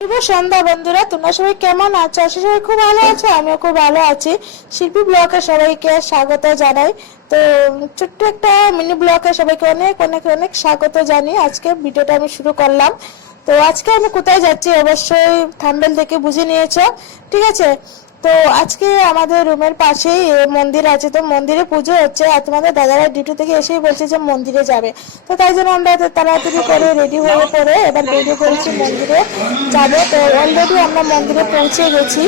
সন্ধ্যা বন্ধুরা, তোমরা সবাই কেমন আছো? আশা সবাই খুব ভালো আছো, আমিও খুব ভালো আছি। শিল্পী ব্লকে সবাইকে স্বাগত জানাই। তো ছোট্ট একটা মিনি ব্লকে সবাইকে অনেক অনেক অনেক স্বাগত জানি আজকে ভিডিওটা আমি শুরু করলাম। তো আজকে আমি কোথায় যাচ্ছি অবশ্যই থাম্বেল থেকে বুঝে নিয়েছো, ঠিক আছে? তো আজকে আমাদের রুমের পাশেই মন্দির আছে। তো মন্দিরে পুজো হচ্ছে আর তোমাদের দাদারা ডিউটি থেকে এসেই বলছে যে মন্দিরে যাবে। তো তাই জন্য আমরা তাড়াতাড়ি করে রেডি হয়ে পড়ে, এবার বেরিয়ে পড়েছি মন্দিরে যাব। তো অলরেডি আমরা মন্দিরে পৌঁছে গেছি।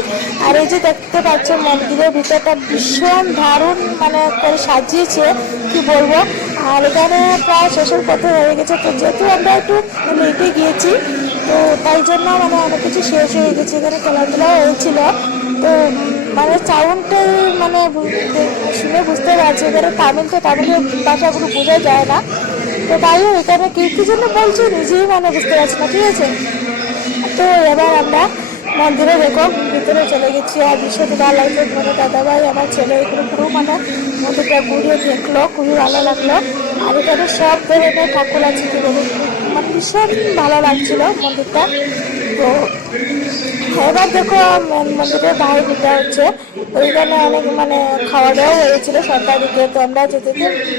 আর এই যে দেখতে পাচ্ছ, মন্দিরের ভিতরটা ভীষণ দারুণ মানে করে সাজিয়েছে, কি বলব? আর এখানে প্রায় শেষের পথে হয়ে গেছে। তো যেহেতু আমরা একটু লেটে গিয়েছি, তো তাই জন্য মানে অনেক কিছু শেষ হয়ে গেছে। এখানে খেলাধুলা হয়েছিল। তো মানে সাউন্ডটাই মানে শুনে বুঝতে পারছি এখানে তামিল তো তামিলের ভাষাগুলো বোঝা যায় না। তো তাই এখানে কি কি জন্য বলছি? নিজেই মানে বুঝতে পারছি না, ঠিক আছে? তো এবার আমরা মন্দিরে দেখো ভিতরে চলে গেছি। আর ভীষণ ভালো লাগছে মানে দাদাভাই, আমার ছেলে এগুলো পুরো মানে মন্দিরটা ঘুরিয়ে দেখল, খুবই ভালো লাগল। আর এখানে সব ধরনের ঠাকুর আছে কি বলুন মানে ভীষণ ভালো লাগছিল মন্দিরটা। তো এবার দেখো, মেন মন্দিরের বাইরে দিতে হচ্ছে। ওইখানে অনেক মানে খাওয়া দাওয়া হয়েছিল সন্ধ্যার দিকে তো আমরা যেতে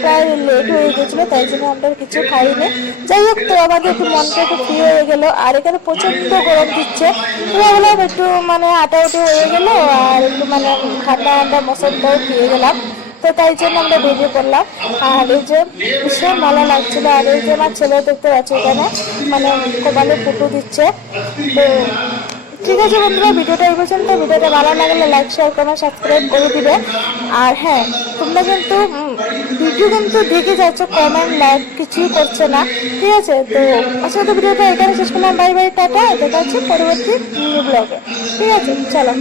প্রায় লেট হয়ে গেছিল, তাই জন্য আমরা কিছু খাইনি। যাই হোক, তো আমাদের একটু মনটা একটু ফ্রি হয়ে গেলো। আর এখানে প্রচণ্ড গরম দিচ্ছে। একটু মানে আটাউটি হয়ে গেলো, আর একটু মানে ঠান্ডা ঠান্ডা মশলটাও পেয়ে গেলাম। তো তাই জন্য আমরা বেরিয়ে পড়লাম আর এই যে ভীষণ ভালো লাগছিল, আর এই যে আমার ছেলে দেখতে পাচ্ছি এখানে মানে কপালে ফুটো দিচ্ছে। তো ঠিক আছে বন্ধুরা, ভিডিওটা এই পর্যন্ত। ভিডিওটা ভালো লাগলে লাইক শেয়ার কমেন্ট সাবস্ক্রাইব করে দিবে। আর হ্যাঁ তোমরা কিন্তু ভিডিও কিন্তু দেখে যাচ্ছ কমেন্ট লাইক কিছুই করছে না। ঠিক আছে? তো আসলে ভিডিওটা এখানে শেষ করলাম। বাই বাই, টাটা। দেখা হচ্ছে পরবর্তী ব্লগে ঠিক আছে, চলো।